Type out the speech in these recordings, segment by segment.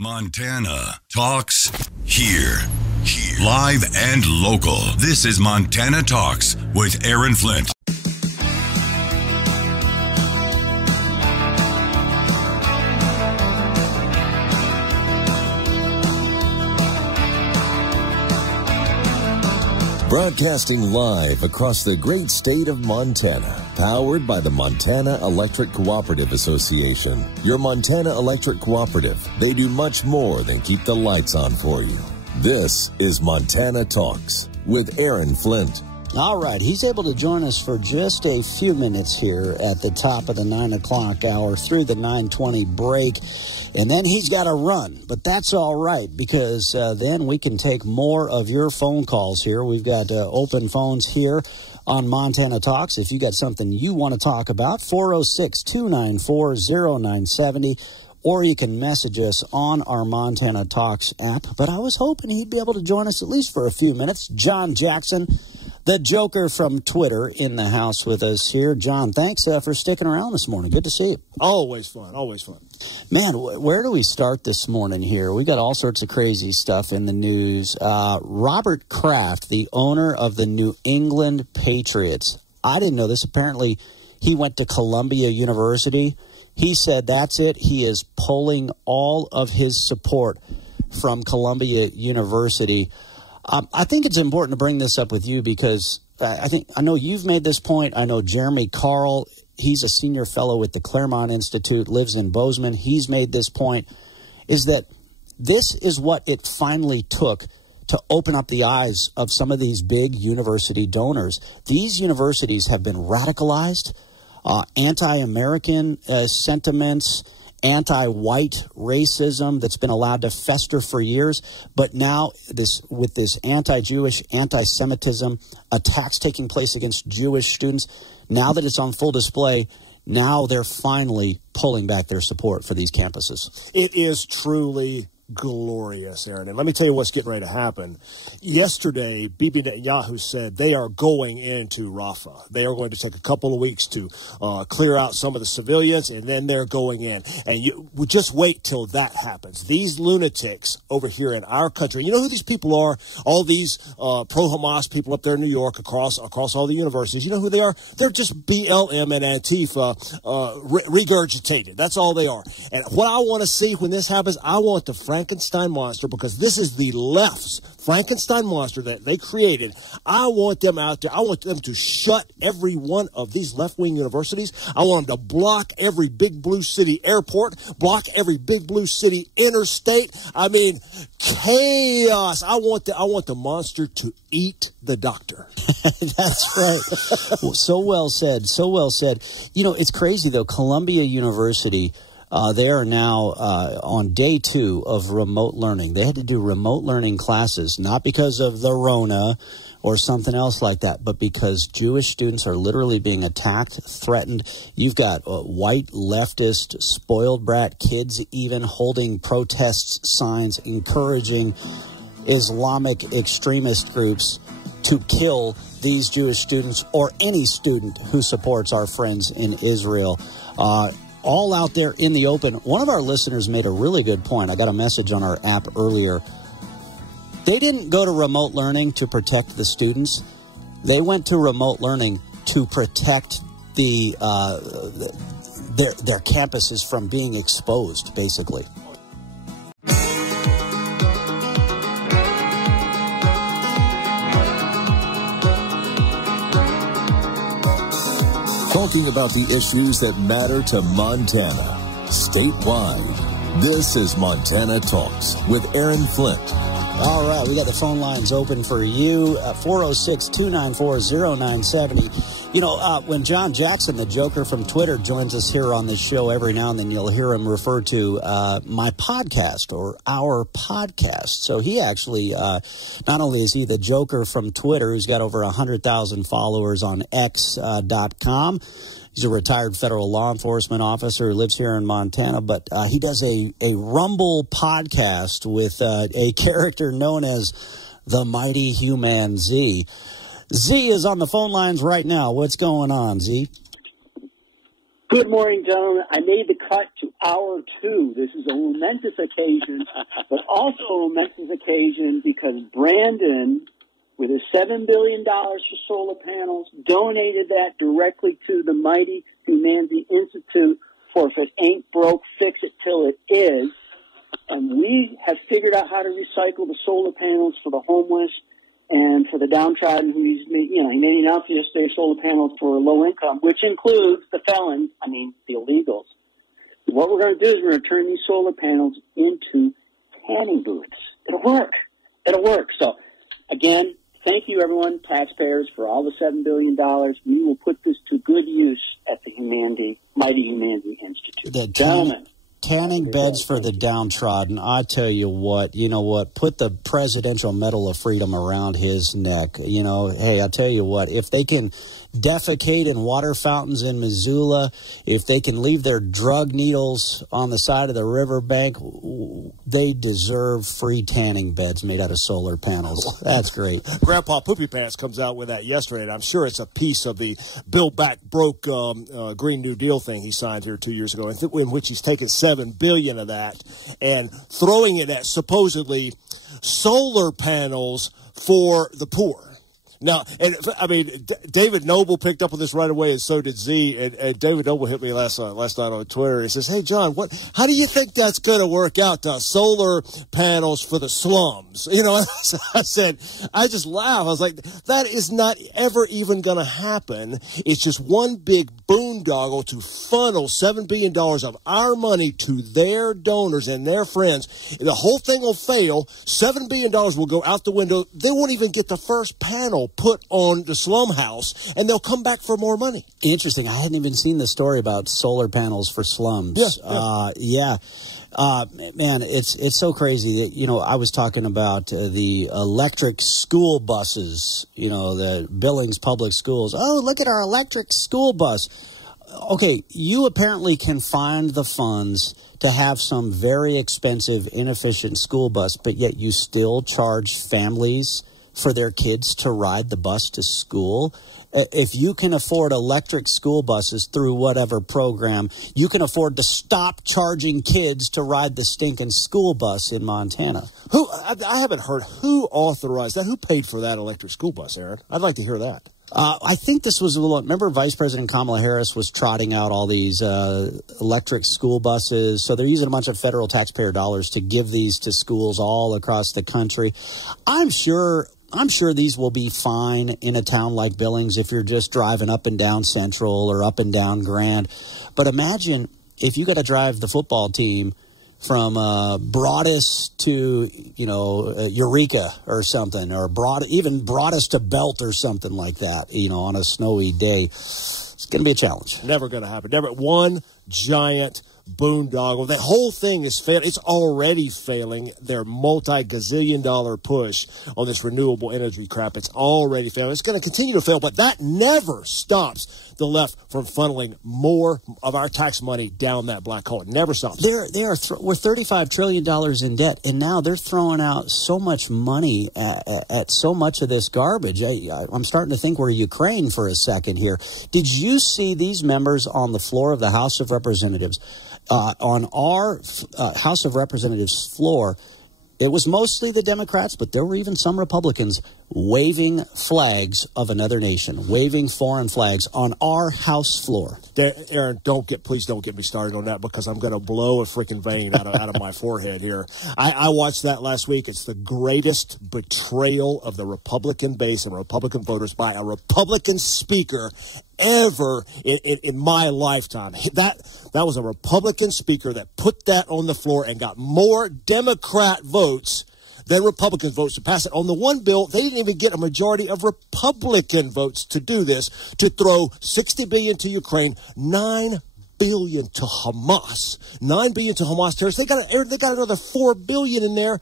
Montana Talks here. Live and local. This is Montana Talks with Aaron Flint. Broadcasting live across the great state of Montana, powered by the Montana Electric Cooperative Association. Your Montana Electric Cooperative, they do much more than keep the lights on for you. This is Montana Talks with Aaron Flint. All right, he's able to join us for just a few minutes here at the top of the 9 o'clock hour through the 9:20 break. And then he's got to run, but that's all right because then we can take more of your phone calls here. We've got open phones here on Montana Talks. If you got something you want to talk about, 406-294-0970, or you can message us on our Montana Talks app. But I was hoping he'd be able to join us at least for a few minutes. John Jackson, the Joker from Twitter, in the house with us here. John, thanks for sticking around this morning. Good to see you. Always fun, always fun. Man, where do we start this morning here? We got all sorts of crazy stuff in the news. Robert Kraft, the owner of the New England Patriots. I didn't know this. Apparently, he went to Columbia University. He said that's it. He is pulling all of his support from Columbia University. I think it's important to bring this up with you because I know you've made this point. I know Jeremy Carl, he's a senior fellow with the Claremont Institute, lives in Bozeman. He's made this point, is that this is what it finally took to open up the eyes of some of these big university donors. These universities have been radicalized, anti-American sentiments, anti-white racism that's been allowed to fester for years. But now with this anti-Jewish, anti-Semitism, attacks taking place against Jewish students, now that it's on full display, now they're finally pulling back their support for these campuses. It is truly glorious, Aaron. And let me tell you what's getting ready to happen. Yesterday, Bibi Netanyahu said they are going into Rafah. They are going to take a couple of weeks to clear out some of the civilians, and then they're going in. And we just wait till that happens. These lunatics over here in our country, you know who these people are? All these pro-Hamas people up there in New York, across all the universities. You know who they are? They're just BLM and Antifa regurgitated. That's all they are. And what I want to see when this happens, I want the Frankenstein monster, because this is the left's Frankenstein monster that they created. I want them out there. I want them to shut every one of these left-wing universities. I want them to block every big blue city airport, block every big blue city interstate. I mean, chaos. I want the monster to eat the doctor. That's right. So well said. So well said. You know, it's crazy, though. Columbia University, they are now on day 2 of remote learning. They had to do remote learning classes, not because of the Rona or something else like that, but because Jewish students are literally being attacked, threatened. You've got white, leftist, spoiled brat kids even holding protest signs, encouraging Islamic extremist groups to kill these Jewish students or any student who supports our friends in Israel. All out there in the open. One of our listeners made a really good point. I got a message on our app earlier. They didn't go to remote learning to protect the students. They went to remote learning to protect their campuses from being exposed, basically. Talking about the issues that matter to Montana, statewide. This is Montana Talks with Aaron Flint. All right, we got the phone lines open for you, 406-294-0970. You know, when John Jackson, the Joker from Twitter, joins us here on this show every now and then, you'll hear him refer to my podcast or our podcast. So he actually, not only is he the Joker from Twitter, who's got over 100,000 followers on X.com. He's a retired federal law enforcement officer who lives here in Montana, but he does a Rumble podcast with a character known as the Mighty Human Z. Z is on the phone lines right now. What's going on, Z? Good morning, gentlemen. I made the cut to hour 2. This is a momentous occasion, but also a momentous occasion because Brandon, with his $7 billion for solar panels, donated that directly to the Mighty Humanity Institute for If It Ain't Broke, Fix It Till It Is. And we have figured out how to recycle the solar panels for the homeless and for the downtrodden. He made an announcement yesterday, solar panels for low income, which includes the felons, the illegals. What we're going to do is we're going to turn these solar panels into tanning booths. It'll work. So, again, thank you, everyone, taxpayers, for all the $7 billion. We will put this to good use at the Mighty Humanity Institute. Gentlemen. Tanning beds for the downtrodden. I tell you what, put the Presidential Medal of Freedom around his neck. Hey, I tell you what, if they can defecate in water fountains in Missoula, if they can leave their drug needles on the side of the riverbank, they deserve free tanning beds made out of solar panels. That's great. Grandpa Poopy Pants comes out with that yesterday, and I'm sure it's a piece of the Build Back Broke Green New Deal thing he signed here 2 years ago, in which he's taken $7 billion of that and throwing it at supposedly solar panels for the poor. Now, David Noble picked up on this right away, and so did Z. And David Noble hit me last night on Twitter. He says, "Hey, John, how do you think that's going to work out? Solar panels for the slums?" I said, I just laughed. I was like, that is not ever even going to happen. It's just one big boondoggle to funnel $7 billion of our money to their donors and their friends. The whole thing will fail. $7 billion will go out the window. They won't even get the first panel put on the slum house, and they'll come back for more money. Interesting. I hadn't even seen the story about solar panels for slums. Man, it's so crazy that, I was talking about the electric school buses, the Billings Public Schools. Oh, look at our electric school bus. Okay, you apparently can find the funds to have some very expensive, inefficient school bus, but yet you still charge families for their kids to ride the bus to school. If you can afford electric school buses through whatever program, you can afford to stop charging kids to ride the stinking school bus in Montana. I haven't heard who authorized that. Who paid for that electric school bus, Aaron? I'd like to hear that. I think this was remember Vice President Kamala Harris was trotting out all these electric school buses. So they're using a bunch of federal taxpayer dollars to give these to schools all across the country. I'm sure these will be fine in a town like Billings if you're just driving up and down Central or up and down Grand. But imagine if you got to drive the football team from Broadus to, Eureka or something, or even Broadus to Belt or something like that, on a snowy day. It's going to be a challenge. Never going to happen. Never. One giant boondoggle. The whole thing is failing. It's already failing. Their multi-gazillion-dollar push on this renewable energy crap, it's already failing. It's going to continue to fail, but that never stops the left from funneling more of our tax money down that black hole. It never stops. We're $35 trillion in debt, and now they're throwing out so much money at so much of this garbage. I'm starting to think we're Ukraine for a second here. Did you see these members on the floor of the House of Representatives? On our House of Representatives floor, it was mostly the Democrats, but there were even some Republicans waving flags of another nation, waving foreign flags on our House floor. Aaron, please don't get me started on that, because I'm going to blow a freaking vein out of my forehead here. I watched that last week. It's the greatest betrayal of the Republican base and Republican voters by a Republican speaker ever in my lifetime. That was a Republican speaker that put that on the floor and got more Democrat votes than Republican votes to pass it. On the one bill, they didn't even get a majority of Republican votes to do this, to throw $60 billion to Ukraine, $9 billion to Hamas. $9 billion to Hamas terrorists. They got another $4 billion in there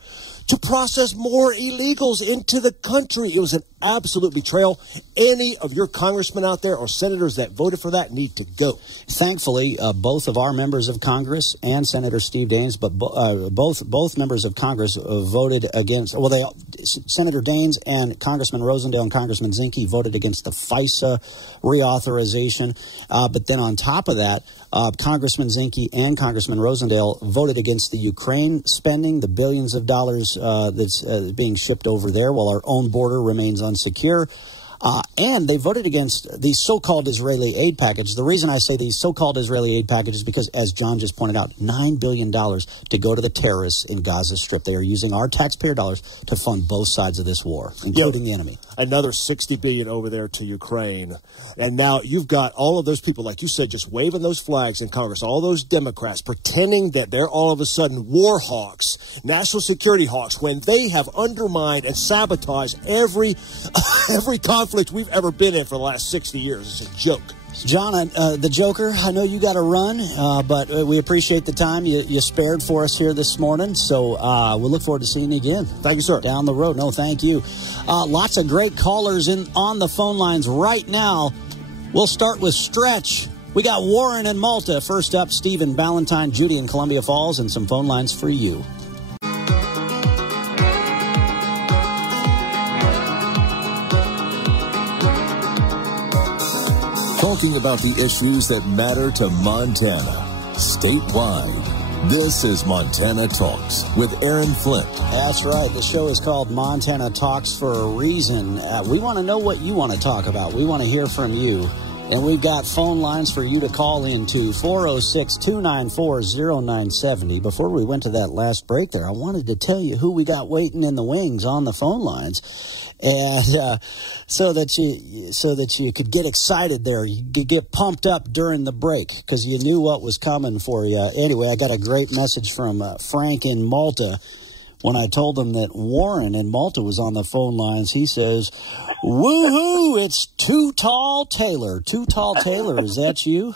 to process more illegals into the country. It was an absolute betrayal. Any of your congressmen out there or senators that voted for that need to go. Thankfully, both of our members of Congress and Senator Steve Daines, but both members of Congress voted against. Well, Senator Daines and Congressman Rosendale and Congressman Zinke voted against the FISA reauthorization. But then on top of that, Congressman Zinke and Congressman Rosendale voted against the Ukraine spending, the billions of dollars that's being shipped over there while our own border remains unsecure. And they voted against the so-called Israeli aid package. The reason I say the so-called Israeli aid package is because, as John just pointed out, $9 billion to go to the terrorists in Gaza Strip. They are using our taxpayer dollars to fund both sides of this war, including the enemy. Another $60 billion over there to Ukraine. And now you've got all of those people, like you said, just waving those flags in Congress, all those Democrats pretending that they're all of a sudden war hawks, national security hawks, when they have undermined and sabotaged every conflict we've ever been in for the last 60 years. It's a joke. John, the Joker, I know you got to run, but we appreciate the time you spared for us here this morning. So we'll look forward to seeing you again. Thank you, sir. Down the road. No, thank you. Lots of great callers on the phone lines right now. We'll start with Stretch. We got Warren in Malta. First up, Stephen, Ballantyne, Judy in Columbia Falls, and some phone lines for you. Talking about the issues that matter to Montana, statewide. This is Montana Talks with Aaron Flint. That's right. The show is called Montana Talks for a reason. We want to know what you want to talk about. We want to hear from you. And we've got phone lines for you to call into 406-294-0970. Before we went to that last break there, I wanted to tell you who we got waiting in the wings on the phone lines. And so that you could get excited there, you could get pumped up during the break because you knew what was coming for you. Anyway, I got a great message from Frank in Malta. When I told him that Warren in Malta was on the phone lines, he says, "Woohoo! It's Too Tall Taylor. Too Tall Taylor, is that you?"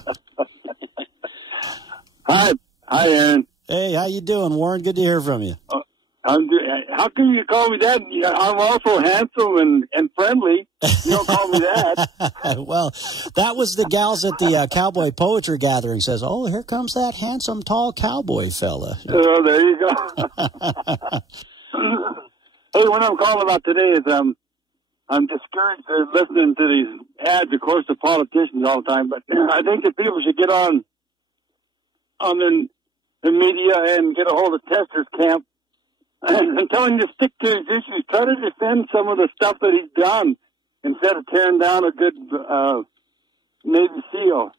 Hi, Aaron. Hey, how you doing, Warren? Good to hear from you. I'm good. How can you call me that? I'm also handsome and friendly. You don't call me that. Well, that was the gals at the Cowboy Poetry Gathering says, "Oh, here comes that handsome, tall cowboy fella." Oh, there you go. Hey, what I'm calling about today is I'm discouraged listening to these ads, of course, the politicians all the time. But I think that people should get on the media and get a hold of Tester's camp. And tell him to stick to his issues. Try to defend some of the stuff that he's done instead of tearing down a good Navy SEAL.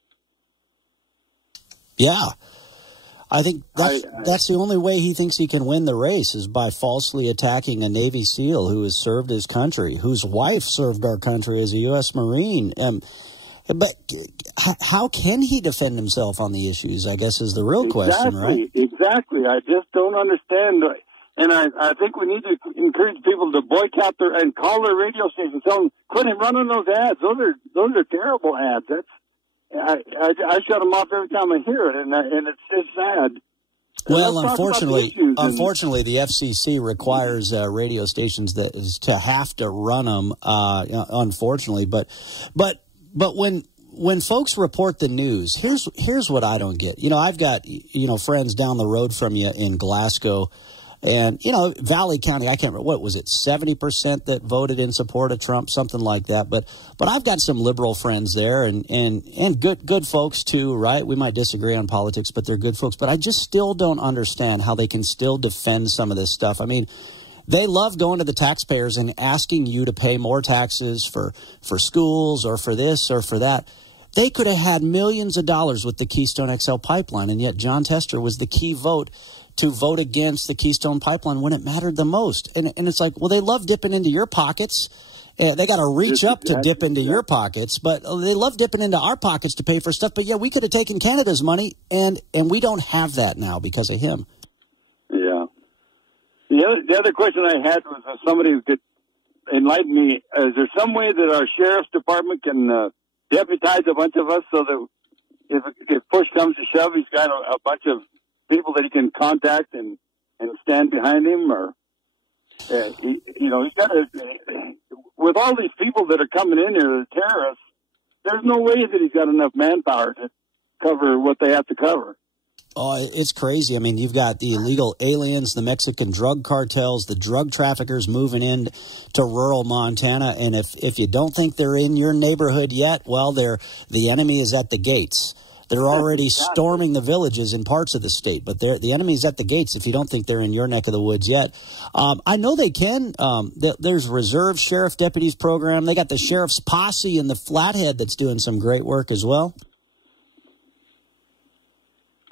Yeah. I think that's the only way he thinks he can win the race is by falsely attacking a Navy SEAL who has served his country, whose wife served our country as a U.S. Marine. But how can he defend himself on the issues, I guess, is the real question, right? Exactly. I just don't understand. And I think we need to encourage people to boycott and call their radio stations, tell them, quit running those ads. Those are terrible ads. I shut them off every time I hear it, and it's just sad. Well, unfortunately, the FCC requires radio stations to have to run them. Unfortunately, but when folks report the news, here's what I don't get. I've got friends down the road from you in Glasgow. And, Valley County, I can't remember, what was it, 70% that voted in support of Trump, something like that. But I've got some liberal friends there and good folks, too, right? We might disagree on politics, but they're good folks. But I just still don't understand how they can still defend some of this stuff. I mean, they love going to the taxpayers and asking you to pay more taxes for schools or for this or for that. They could have had millions of dollars with the Keystone XL pipeline, and yet John Tester was the key vote to vote against the Keystone Pipeline when it mattered the most. And it's like, well, they love dipping into your pockets. They got to reach up to dip into your pockets, but they love dipping into our pockets to pay for stuff. But, yeah, we could have taken Canada's money, and we don't have that now because of him. Yeah. The other question I had was if somebody could enlighten me. Is there some way that our sheriff's department can deputize a bunch of us so that if push comes to shove, he's got a bunch of people that he can contact and stand behind him? Or You got to, with all these people that are coming in here, the terrorists, there's no way that he's got enough manpower to cover what they have to cover. Oh, it's crazy. I mean, you've got the illegal aliens, the Mexican drug cartels, the drug traffickers moving in to rural Montana. And if you don't think they're in your neighborhood yet, well, the enemy is at the gates. They're already storming the villages in parts of the state, but the enemy's at the gates if you don't think they're in your neck of the woods yet. I know they can. There's Reserve Sheriff Deputies Program. They got the Sheriff's Posse in the Flathead that's doing some great work as well.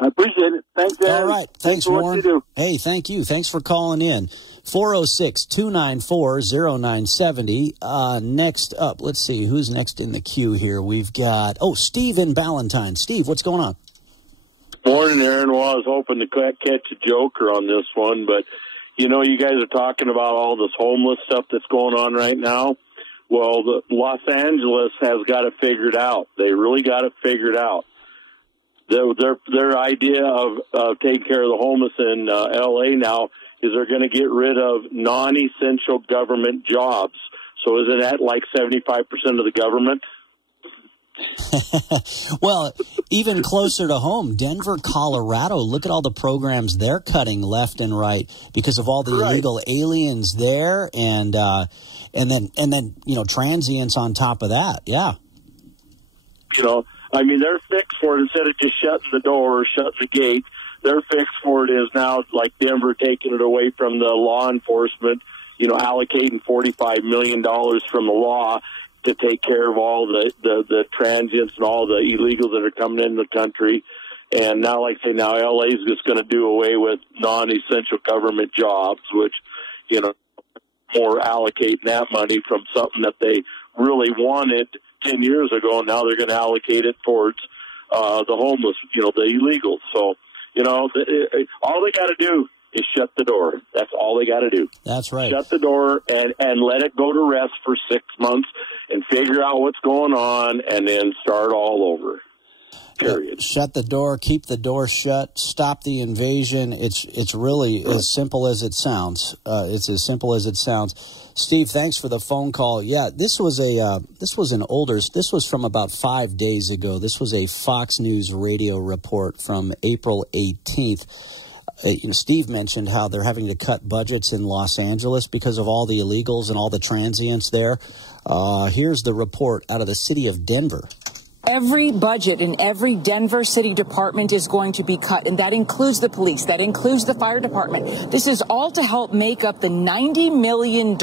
I appreciate it. Thanks, Aaron. All right. Thanks, for Warren. what you do. Hey, thank you. Thanks for calling in. 406-294-0970. Next up, let's see. Who's next in the queue here? We've got, Steve in Ballantyne. Steve, what's going on? Morning, Aaron. Well, I was hoping to catch a joker on this one, but, you guys are talking about all this homeless stuff that's going on right now. Well, Los Angeles has got it figured out. They really got it figured out. Their idea of taking care of the homeless in L.A. now is they're going to get rid of non-essential government jobs. So isn't that like 75% of the government? Well, even closer to home, Denver, Colorado, look at all the programs they're cutting left and right because of all the illegal aliens there and then transients on top of that. Yeah. They're fixed for it instead of just shutting the door or shutting the gate. Their fix for it is now like Denver taking it away from the law enforcement, allocating $45 million from the law to take care of all the transients and all the illegals that are coming into the country. And now, now LA is just going to do away with non-essential government jobs, which, more allocating that money from something that they really wanted 10 years ago. Now they're going to allocate it towards the homeless, the illegals. So, all they got to do is shut the door. That's all they got to do. That's right. Shut the door and let it go to rest for 6 months and figure out what's going on and then start all over. Period. Shut the door, keep the door shut, stop the invasion. It's really as simple as it sounds. It's as simple as it sounds. Steve, thanks for the phone call. Yeah, this was from about 5 days ago. This was a Fox News radio report from April 18th. Steve mentioned how they're having to cut budgets in Los Angeles because of all the illegals and all the transients there. Here's the report out of the city of Denver. Every budget in every Denver city department is going to be cut, and that includes the police, that includes the fire department. This is all to help make up the $90 million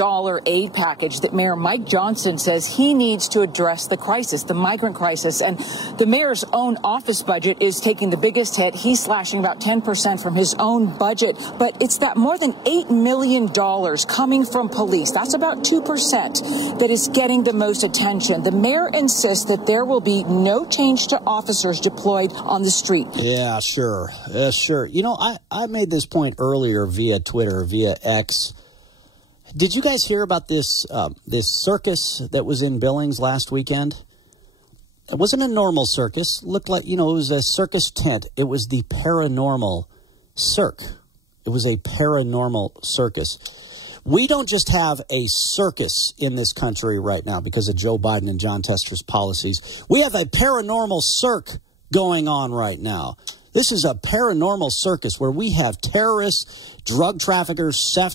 aid package that Mayor Mike Johnson says he needs to address the crisis, the migrant crisis. And the mayor's own office budget is taking the biggest hit. He's slashing about 10% from his own budget, but it's that more than $8 million coming from police. That's about 2% that is getting the most attention. The mayor insists that there will be no change to officers deployed on the street. Yeah, sure. Sure. I made this point earlier via Twitter, via X. Did you guys hear about this circus that was in Billings last weekend? It wasn't a normal circus. It looked like, it was a circus tent. It was the paranormal cirque. It was a paranormal circus. We don't just have a circus in this country right now because of Joe Biden and John Tester's policies. We have a paranormal cirque going on right now. This is a paranormal circus where we have terrorists, drug traffickers, sex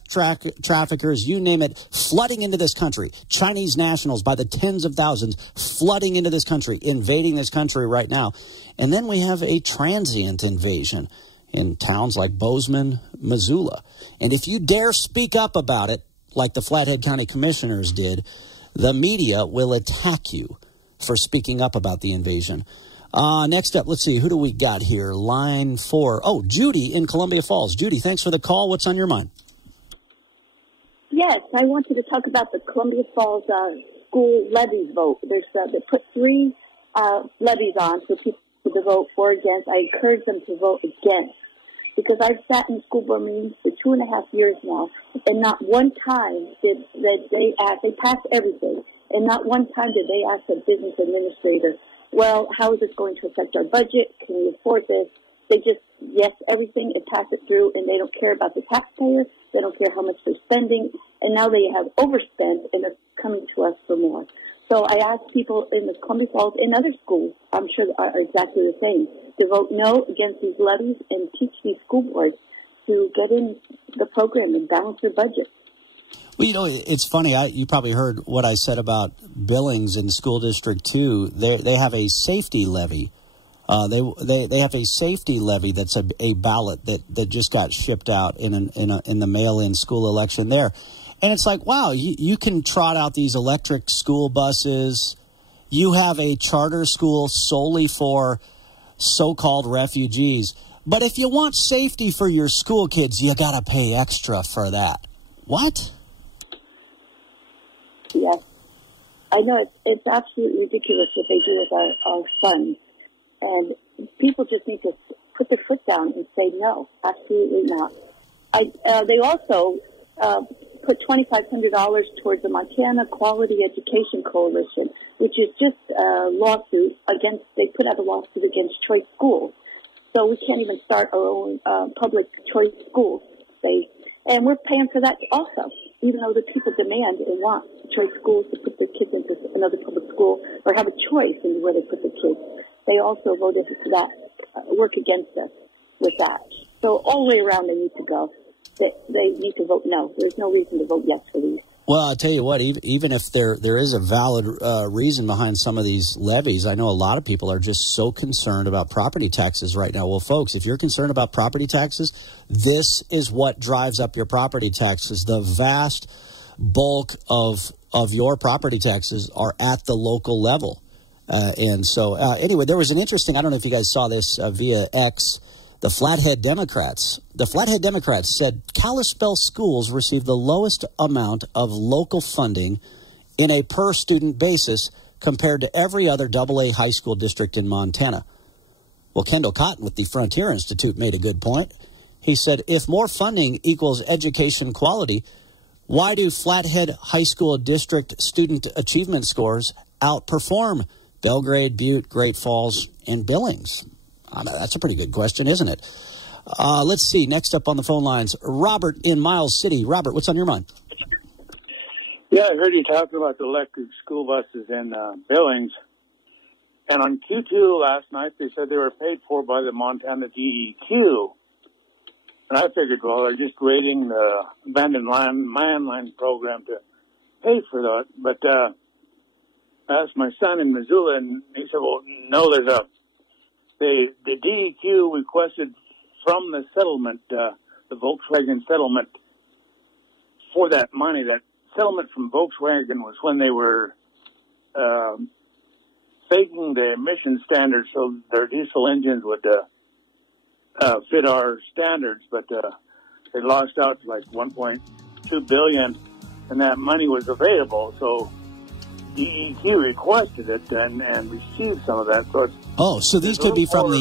traffickers, you name it, flooding into this country. Chinese nationals by the tens of thousands flooding into this country, invading this country right now. And then we have a transient invasion in towns like Bozeman, Missoula. And if you dare speak up about it, like the Flathead County Commissioners did, the media will attack you for speaking up about the invasion. Next up, let's see, who do we got here? Line 4. Oh, Judy in Columbia Falls. Judy, thanks for the call. What's on your mind? Yes, I wanted to talk about the Columbia Falls school levies vote. They put 3 levies on for people to vote for or against. I encourage them to vote against because I've sat in school board meetings for 2.5 years now, and not one time did they ask. They passed everything, and not one time did they ask a business administrator, well, how is this going to affect our budget? Can we afford this? They just, yes, everything, and pass it through, and they don't care about the taxpayer. They don't care how much they're spending. and now they have overspent and are coming to us for more. So I ask people in the Columbia Falls and other schools, I'm sure are exactly the same, to vote no against these levies and teach these school boards to get in the program and balance their budget. Well, you know, it's funny. You probably heard what I said about Billings in School District 2. They have a safety levy. They have a safety levy that's a ballot that just got shipped out in the mail-in school election there. And it's like, wow, you can trot out these electric school buses. You have a charter school solely for so-called refugees. But if you want safety for your school kids, you got to pay extra for that. What? Yes. I know it's absolutely ridiculous what they do with our funds. And people just need to put their foot down and say no, absolutely not. They also put $2,500 towards the Montana Quality Education Coalition, which is just a lawsuit against, they put out a lawsuit against choice schools. So we can't even start our own public choice schools. And we're paying for that also, even though the people demand and want choice schools to put their kids into another public school or have a choice in where they put their kids. They also voted for that, work against us with that. So all the way around they need to go. They need to vote no. There's no reason to vote yes for these. Well, I'll tell you what, even if there is a valid reason behind some of these levies, I know a lot of people are just so concerned about property taxes right now. Well, folks, if you're concerned about property taxes, this is what drives up your property taxes. The vast bulk of your property taxes are at the local level. And so, anyway, there was an interesting, I don't know if you guys saw this via X, the Flathead Democrats said Kalispell schools receive the lowest amount of local funding in a per-student basis compared to every other AA high school district in Montana. Well, Kendall Cotton with the Frontier Institute made a good point. He said, if more funding equals education quality, why do Flathead High School District student achievement scores outperform Belgrade, Butte, Great Falls, and Billings? That's a pretty good question, isn't it? Let's see. Next up on the phone lines, Robert in Miles City. Robert, what's on your mind? Yeah, I heard you talking about the electric school buses in Billings. And on Q2 last night, they said they were paid for by the Montana DEQ. And I figured, well, they're just raiding the abandoned landline program to pay for that. But I asked my son in Missoula, and he said, well, no, the DEQ requested from the settlement, the Volkswagen settlement, for that money. That settlement from Volkswagen was when they were faking the emission standards so their diesel engines would fit our standards, but they lost out to like $1.2 billion, and that money was available. So DEQ requested it and received some of that. So these could be from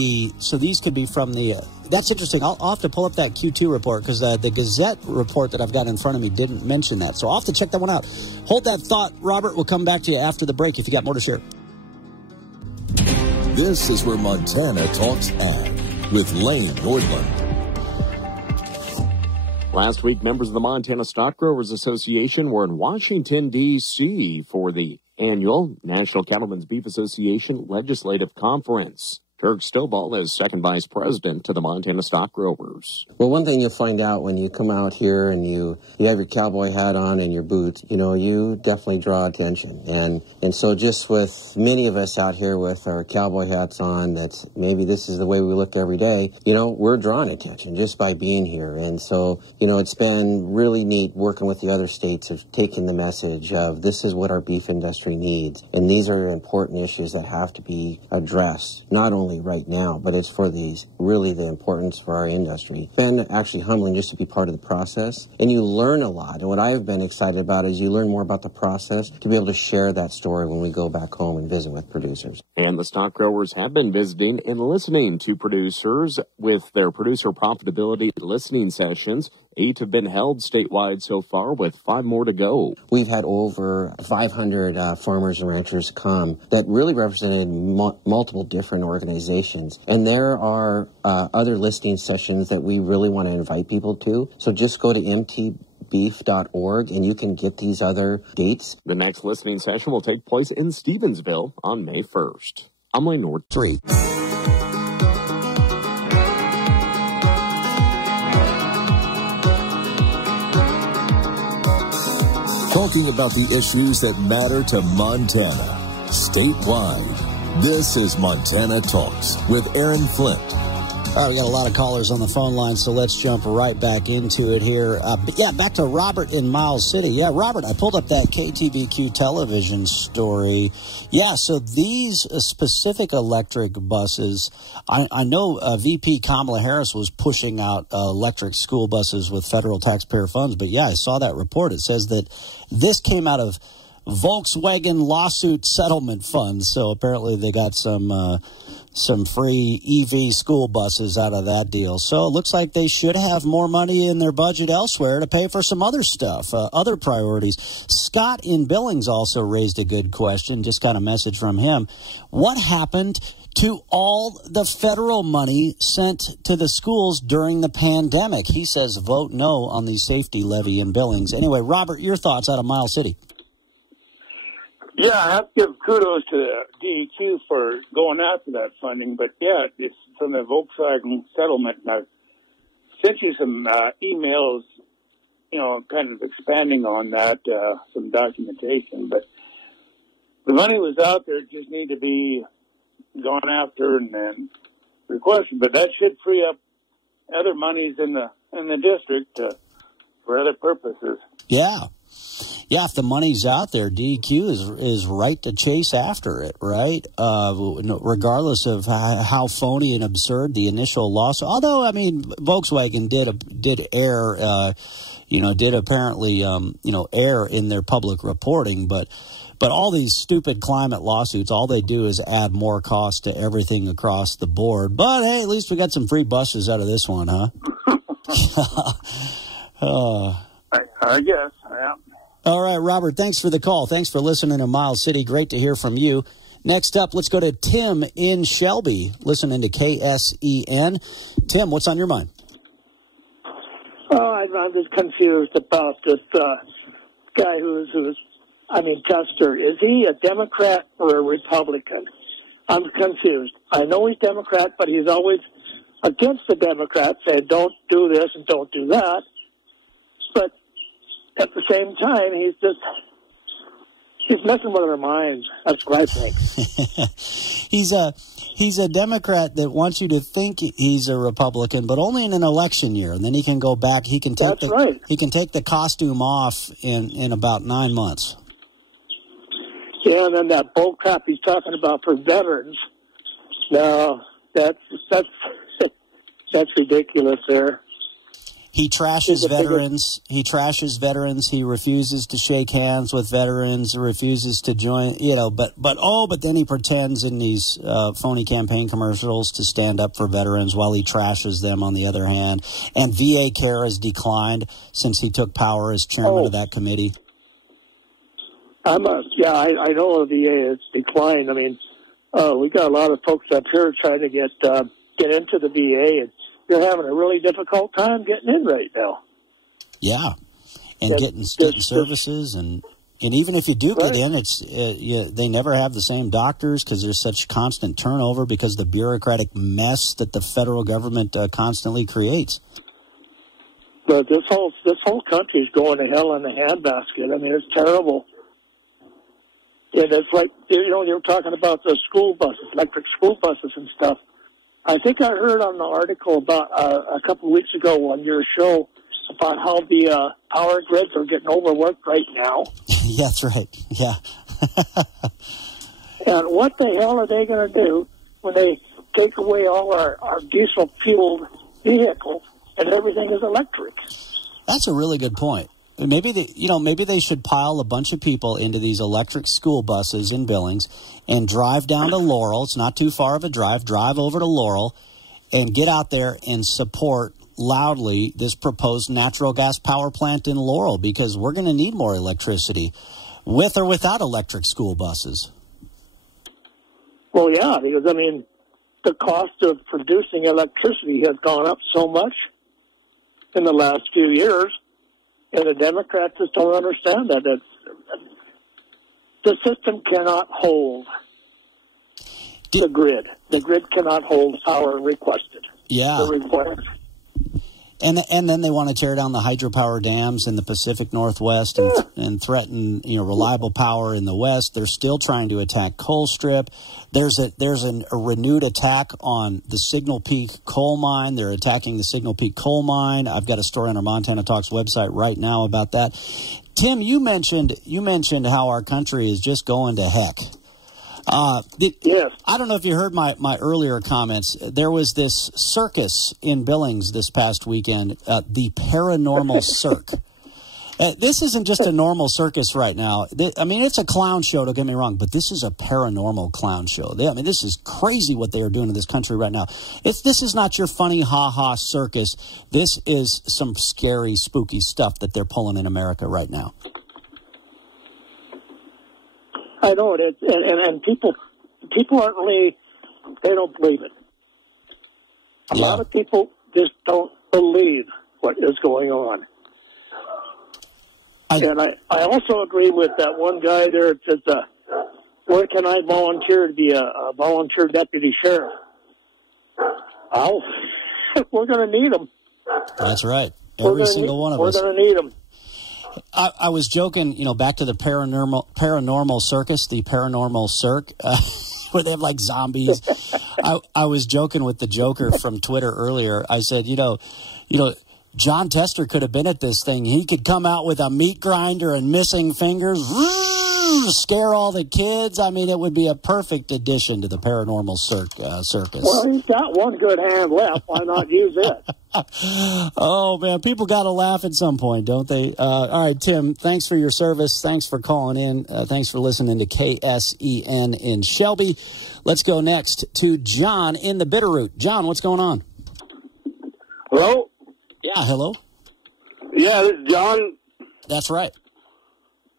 the. That's interesting. I'll have to pull up that Q2 report because the Gazette report that I've got in front of me didn't mention that. So I'll have to check that one out. Hold that thought, Robert. We'll come back to you after the break if you got more to share. This is where Montana talks ag with Lane Nordlund. Last week, members of the Montana Stock Growers Association were in Washington, D.C. for the annual National Cattlemen's Beef Association Legislative Conference. Kirk Stovall is second vice president to the Montana Stock Growers. Well, one thing you'll find out when you come out here and you have your cowboy hat on and your boots, you definitely draw attention. And so just with many of us out here with our cowboy hats on, that's maybe this is the way we look every day, we're drawing attention just by being here. And so, it's been really neat working with the other states of taking the message of this is what our beef industry needs. And these are important issues that have to be addressed, not only right now, but it's for really the importance for our industry. It's been actually humbling just to be part of the process, and you learn a lot. And what I've been excited about is you learn more about the process to be able to share that story when we go back home and visit with producers. And the stock growers have been visiting and listening to producers with their producer profitability listening sessions. 8 have been held statewide so far, with 5 more to go. We've had over 500 farmers and ranchers come that really represented multiple different organizations. And there are other listening sessions that we really want to invite people to. So just go to stopbeef.org, and you can get these other dates. The next listening session will take place in Stevensville on May 1st. I'm Lane North 3. Talking about the issues that matter to Montana, statewide. This is Montana Talks with Aaron Flint. We got a lot of callers on the phone line, so let's jump right back into it here. Back to Robert in Miles City. Yeah, Robert, I pulled up that KTVQ television story. Yeah, so these specific electric buses, I know VP Kamala Harris was pushing out electric school buses with federal taxpayer funds, but yeah, I saw that report. It says that this came out of Volkswagen lawsuit settlement funds, so apparently they got some free EV school buses out of that deal. So it looks like they should have more money in their budget elsewhere to pay for some other stuff, other priorities. Scott in Billings also raised a good question, just got a message from him. What happened to all the federal money sent to the schools during the pandemic? He says vote no on the safety levy in Billings. Anyway, Robert, your thoughts out of Miles City. Yeah, I have to give kudos to the DEQ for going after that funding. But, yeah, it's from the Volkswagen settlement. And I've sent you some emails, kind of expanding on that, some documentation. But the money was out there. It just need to be gone after and then requested. But that should free up other monies in the district for other purposes. Yeah. Yeah, if the money's out there, DEQ is right to chase after it, right? Regardless of how phony and absurd the initial lawsuit. Although, I mean, Volkswagen did apparently err in their public reporting, but all these stupid climate lawsuits, all they do is add more cost to everything across the board. But hey, at least we got some free buses out of this one, huh? I guess, yeah. All right, Robert, thanks for the call. Thanks for listening to Miles City. Great to hear from you. Next up, let's go to Tim in Shelby, listening to KSEN. Tim, what's on your mind? Oh, I'm just confused about this guy who's Custer. Is he a Democrat or a Republican? I'm confused. I know he's Democrat, but he's always against the Democrats, saying don't do this and don't do that. But at the same time, he's messing with our minds. That's what I think. He's a Democrat that wants you to think he's a Republican, but only in an election year, and then he can go back. He can take He can take the costume off in about 9 months. Yeah, and then that bull crap he's talking about for veterans. No, that's ridiculous. There. He trashes veterans. He refuses to shake hands with veterans. Refuses to join. But then he pretends in these phony campaign commercials to stand up for veterans while he trashes them. On the other hand, and VA care has declined since he took power as chairman of that committee. I know the VA has declined. I mean, we got a lot of folks up here trying to get into the VA, and they're having a really difficult time getting in right now. Yeah, and getting services, and even if you do get in, they never have the same doctors because there's such constant turnover because the bureaucratic mess that the federal government constantly creates. But this whole country is going to hell in a handbasket. I mean, it's terrible. And it's like, you're talking about the school buses, electric school buses and stuff. I think I heard on the article about a couple of weeks ago on your show about how the power grids are getting overworked right now. Yeah, that's right. Yeah. And what the hell are they going to do when they take away all our diesel-fueled vehicles and everything is electric? That's a really good point. Maybe they should pile a bunch of people into these electric school buses in Billings and drive down to Laurel. It's not too far of a drive. Drive over to Laurel and get out there and support loudly this proposed natural gas power plant in Laurel because we're going to need more electricity with or without electric school buses. Well, yeah, because, I mean, the cost of producing electricity has gone up so much in the last few years. And the Democrats just don't understand that the system cannot hold the grid. The grid cannot hold power requested. Yeah. The required. And then they want to tear down the hydropower dams in the Pacific Northwest and threaten, reliable power in the West. They're still trying to attack Colstrip. There's a renewed attack on the Signal Peak coal mine. They're attacking the Signal Peak coal mine. I've got a story on our Montana Talks website right now about that. Tim, you mentioned how our country is just going to heck. Yes. I don't know if you heard my earlier comments. There was this circus in Billings this past weekend, the Paranormal Circ. This isn't just a normal circus right now. I mean, it's a clown show, don't get me wrong, but this is a paranormal clown show. This is crazy what they are doing in this country right now. This is not your funny ha-ha circus. This is some scary, spooky stuff that they're pulling in America right now. I know it, and people aren't really, they don't believe it. A lot of people just don't believe what is going on. And I also agree with that one guy there that says, where can I volunteer to be a volunteer deputy sheriff? We're going to need them. That's right. Every single one of us. We're going to need them. I was joking, back to the paranormal circus, the Paranormal Circ, where they have like zombies. I was joking with the Joker from Twitter earlier. I said, John Tester could have been at this thing. He could come out with a meat grinder and missing fingers, scare all the kids. I mean, it would be a perfect addition to the Paranormal Circus. Well, he's got one good hand left. Why not use it? Oh, man, people got to laugh at some point, don't they? All right, Tim, thanks for your service. Thanks for calling in. Thanks for listening to KSEN in Shelby. Let's go next to John in the Bitterroot. John, what's going on? Hello? Yeah, hello? Yeah, this is John. That's right.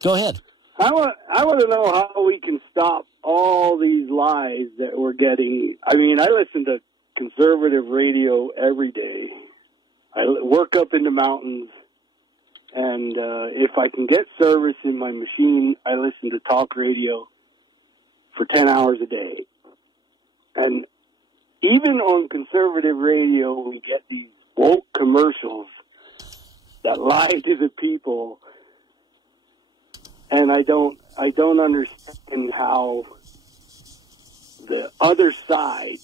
Go ahead. I want to know how we can stop all these lies that we're getting. I mean, I listen to conservative radio every day. I work up in the mountains, and if I can get service in my machine, I listen to talk radio for 10 hours a day. And even on conservative radio, we get these woke commercials that lie to the people, and I don't understand how the other side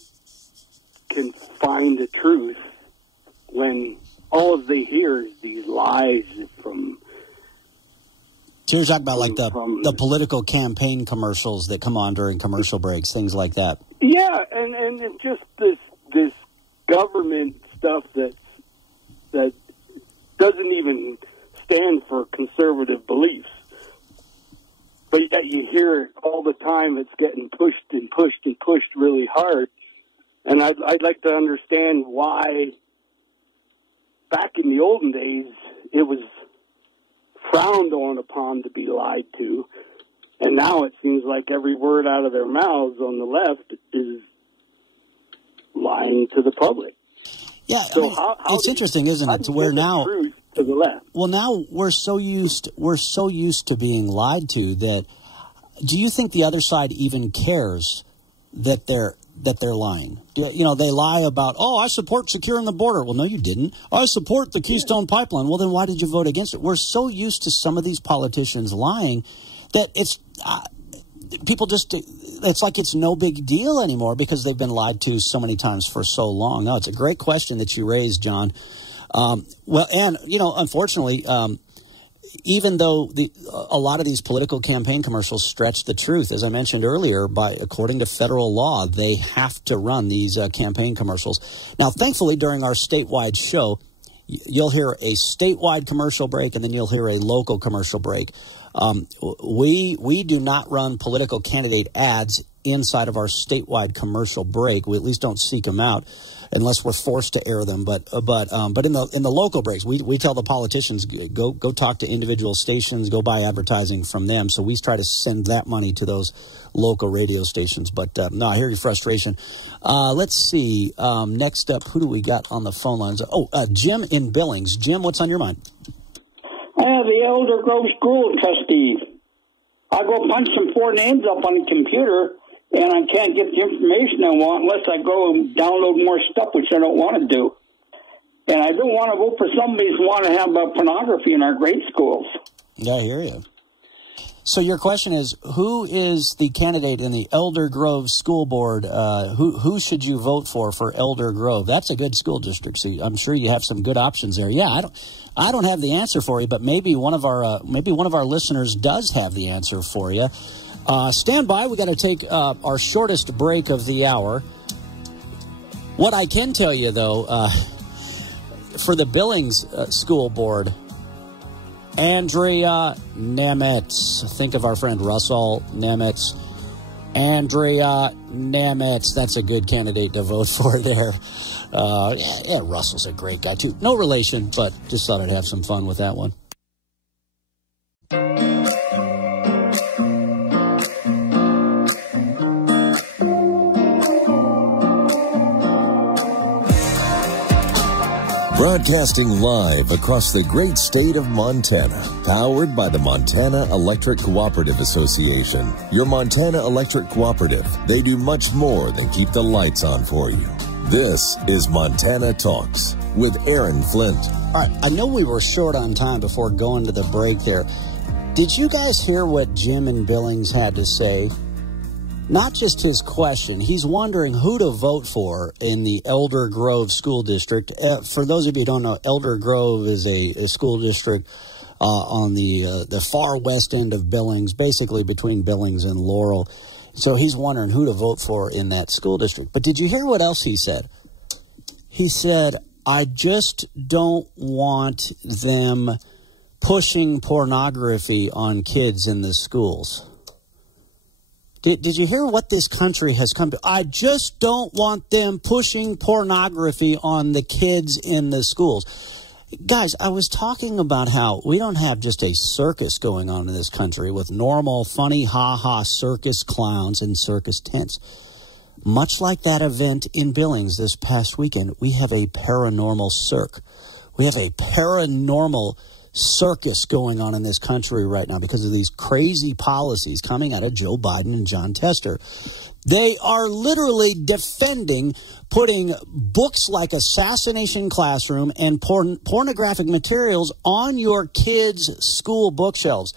can find the truth when all they hear is these lies from. So you're talking about like the political campaign commercials that come on during commercial breaks, things like that. Yeah, and it's just this government stuff that doesn't even stand for conservative beliefs. But yet you hear it all the time. It's getting pushed and pushed and pushed really hard. And I'd like to understand why back in the olden days it was frowned upon to be lied to. And now it seems like every word out of their mouths on the left is lying to the public. Yeah, so it's interesting, isn't it? To where now, to the left. Well, now we're so used to being lied to that. Do you think the other side even cares that they're lying? They lie about, I support securing the border. Well, no, you didn't. I support the Keystone Pipeline. Well, then why did you vote against it? We're so used to some of these politicians lying that it's people just. It's like it's no big deal anymore because they've been lied to so many times for so long. No, it's a great question that you raised, John. Unfortunately, even though a lot of these political campaign commercials stretch the truth, as I mentioned earlier, according to federal law, they have to run these campaign commercials. Now, thankfully, during our statewide show, you'll hear a statewide commercial break and then you'll hear a local commercial break. We do not run political candidate ads inside of our statewide commercial break. We at least don't seek them out unless we're forced to air them. But in the local breaks, we tell the politicians go talk to individual stations, go buy advertising from them. So we try to send that money to those local radio stations. But no, I hear your frustration. Let's see. Next up, who do we got on the phone lines? Jim in Billings. Jim, what's on your mind? have the Elder Grove School trustee. I go punch some 4 names up on the computer, and I can't get the information I want unless I go and download more stuff, which I don't want to do. And I don't want to vote for somebody who want to have pornography in our grade schools. Yeah, I hear you. So your question is, who is the candidate in the Elder Grove School Board? Who should you vote for Elder Grove? That's a good school district. So I'm sure you have some good options there. Yeah, I don't have the answer for you, but maybe one of our listeners does have the answer for you. Stand by. We got to take our shortest break of the hour. What I can tell you though, for the Billings School Board, Andrea Nemitz. Think of our friend Russell Nemitz. Andrea Nemitz. That's a good candidate to vote for there. Yeah, Russell's a great guy, too. No relation, but just thought I'd have some fun with that one. Broadcasting live across the great state of Montana, powered by the Montana Electric Cooperative Association. Your Montana Electric Cooperative, they do much more than keep the lights on for you. This is Montana Talks with Aaron Flint. All right, I know we were short on time before going to the break there. Did you guys hear what Jim in Billings had to say? Not just his question. He's wondering who to vote for in the Elder Grove School District. For those of you who don't know, Elder Grove is a school district on the far west end of Billings, basically between Billings and Laurel. So he's wondering who to vote for in that school district. But did you hear what else he said? He said, I just don't want them pushing pornography on kids in the schools. Did you hear what this country has come to? I just don't want them pushing pornography on the kids in the schools. Guys, I was talking about how we don't have just a circus going on in this country with normal, funny, ha-ha circus clowns and circus tents. Much like that event in Billings this past weekend, we have a paranormal cirque. We have a paranormal circus going on in this country right now because of these crazy policies coming out of Joe Biden and John Tester. They are literally defending putting books like Assassination Classroom and pornographic materials on your kids' school bookshelves.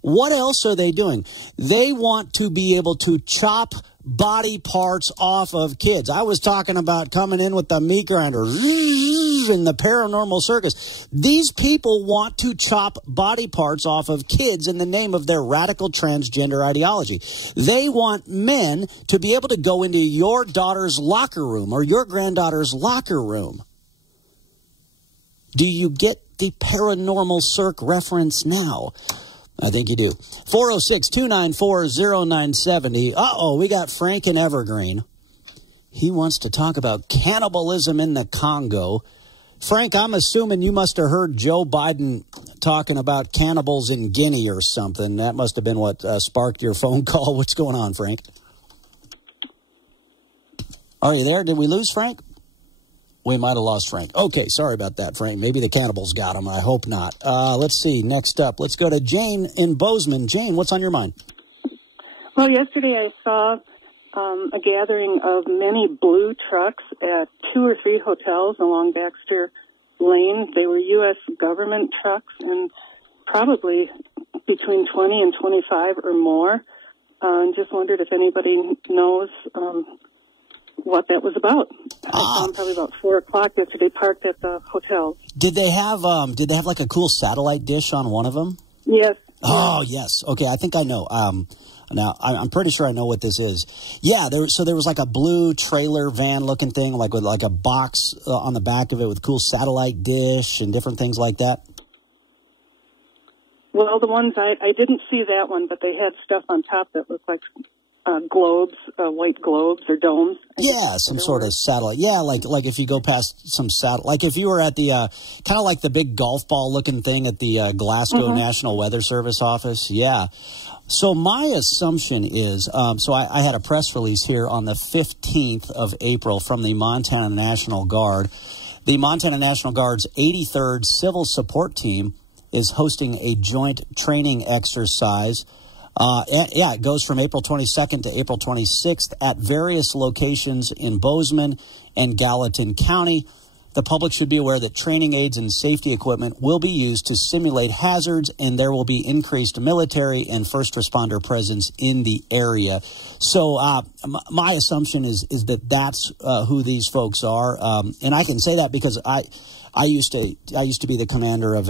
What else are they doing? They want to be able to chop body parts off of kids. I was talking about coming in with the meat grinder in the paranormal circus. These people want to chop body parts off of kids in the name of their radical transgender ideology. They want men to be able to go into your daughter's locker room or your granddaughter's locker room. Do you get the paranormal cirque reference now? I think you do. 406-294-0970. Uh-oh, we got Frank in Evergreen. He wants to talk about cannibalism in the Congo. Frank, I'm assuming you must have heard Joe Biden talking about cannibals in Guinea or something. That must have been what sparked your phone call. What's going on, Frank? Are you there? Did we lose Frank? We might have lost Frank. Okay, sorry about that, Frank. Maybe the cannibals got him. I hope not. Let's see. Next up, let's go to Jane in Bozeman. Jane, what's on your mind? Well, yesterday I saw a gathering of many blue trucks at 2 or 3 hotels along Baxter Lane. They were U.S. government trucks and probably between 20 and 25 or more. Just wondered if anybody knows what that was about. I saw them probably about 4 o'clock yesterday, parked at the hotel. Did they have like a cool satellite dish on one of them? Yes. Oh, yes. Okay, I think I know. Now, I'm pretty sure I know what this is. Yeah, there was like a blue trailer van looking thing, like with like a box on the back of it with a cool satellite dish and different things like that. Well, the ones I didn't see that one, but they had stuff on top that looked like globes, white globes or domes. Yeah, some sort of satellite. Yeah, like if you go past some satellite, like if you were at the kind of like the big golf ball looking thing at the Glasgow National Weather Service office. Yeah. So my assumption is, so I had a press release here on the 15th of April from the Montana National Guard. The Montana National Guard's 83rd Civil Support Team is hosting a joint training exercise. It goes from April 22nd to April 26th at various locations in Bozeman and Gallatin County. The public should be aware that training aids and safety equipment will be used to simulate hazards, and there will be increased military and first responder presence in the area. So my assumption is that that's who these folks are, and I can say that because I used to be the commander of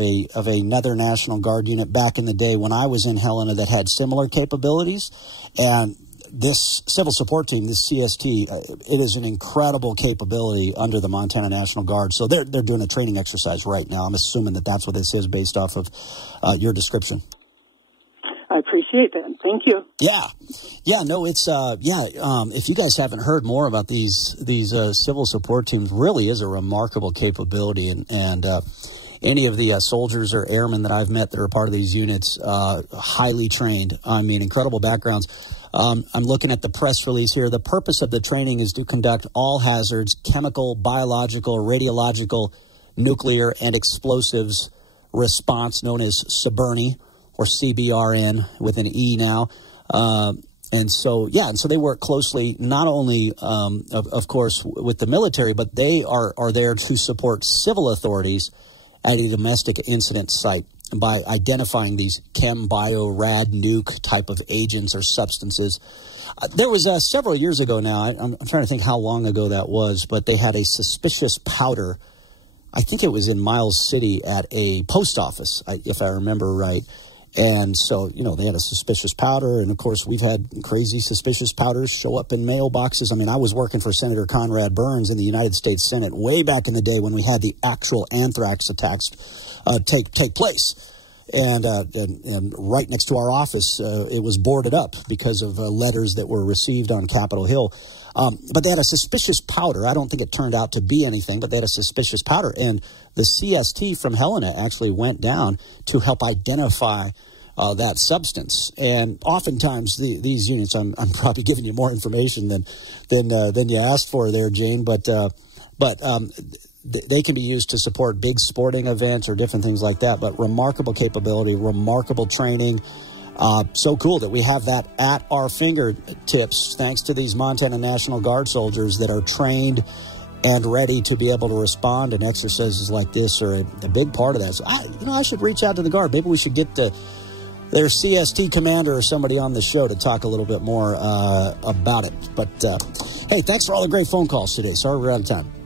another National Guard unit back in the day when I was in Helena that had similar capabilities, and this civil support team, this CST, it is an incredible capability under the Montana National Guard. So they're doing a training exercise right now. I'm assuming that that's what this is based off of your description. I appreciate that. Thank you. Yeah, no, it's if you guys haven't heard more about these civil support teams, really is a remarkable capability, and any of the soldiers or airmen that I've met that are part of these units, highly trained. I mean, incredible backgrounds. I'm looking at the press release here. The purpose of the training is to conduct all hazards, chemical, biological, radiological, nuclear, and explosives response, known as CBRN, or CBRN with an E now. And so they work closely not only, of course, with the military, but they are there to support civil authorities at a domestic incident site by identifying these chem, bio, rad, nuke type of agents or substances. There was several years ago now, I'm trying to think how long ago that was, but they had a suspicious powder. I think it was in Miles City at a post office, if I remember right. And so, they had a suspicious powder, and of course we've had crazy suspicious powders show up in mailboxes. I mean, I was working for Senator Conrad Burns in the United States Senate way back in the day when we had the actual anthrax attacks take place. And right next to our office, it was boarded up because of letters that were received on Capitol Hill. But they had a suspicious powder. I don't think it turned out to be anything, but they had a suspicious powder. And the CST from Helena actually went down to help identify that substance. And oftentimes these units, I'm probably giving you more information than you asked for there, Jane, but they can be used to support big sporting events or different things like that. But remarkable capability, remarkable training. So cool that we have that at our fingertips thanks to these Montana National Guard soldiers that are trained and ready to be able to respond, and exercises like this are a big part of that. So I should reach out to the Guard. Maybe we should get their CST commander or somebody on the show to talk a little bit more about it. But hey, thanks for all the great phone calls today. Sorry we're out of time.